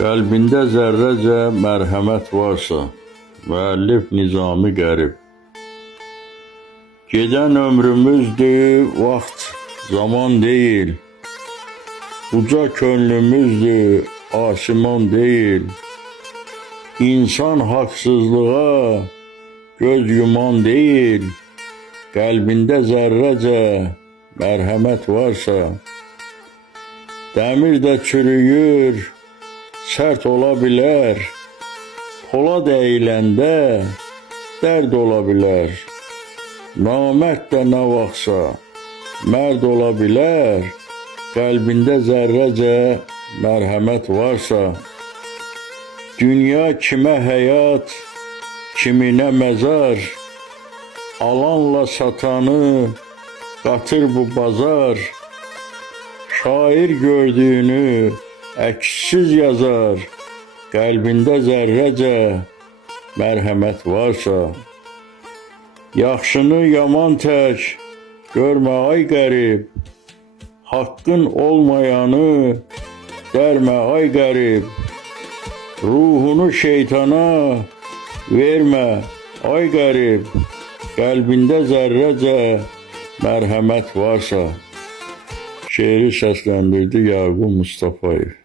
Qəlbində zərrəcə mərhəmət varsa, müəllif Nizami Qərib. Gedən ömrümüzdür, vaxt, zaman deyil. Uca könlümüzdür, asiman deyil. İnsan haqsızlığa göz yuman deyil. Qəlbində zərrəcə mərhəmət varsa, dəmir də çürüyür, sərt ola bilər. Polad əyiləndə dərd ola bilər. Namərd də nə vaxtsa mərd ola bilər. Qəlbində zərrəcə mərhəmət varsa, dünya kimə həyat, kiminə məzar. Alanla satanı qatır bu bazar. Şair gördüyünü əksiz yazar. Qəlbində zərrəcə mərhəmət varsa, yaxşını yaman tək görmə ay qərib. Haqqın olmayanı dərmə ay qərib. Ruhunu şeytana vermə ay qərib. Qəlbində zərrəcə mərhəmət varsa. Şeiri səsləndirdi Yaqub Mustafayev.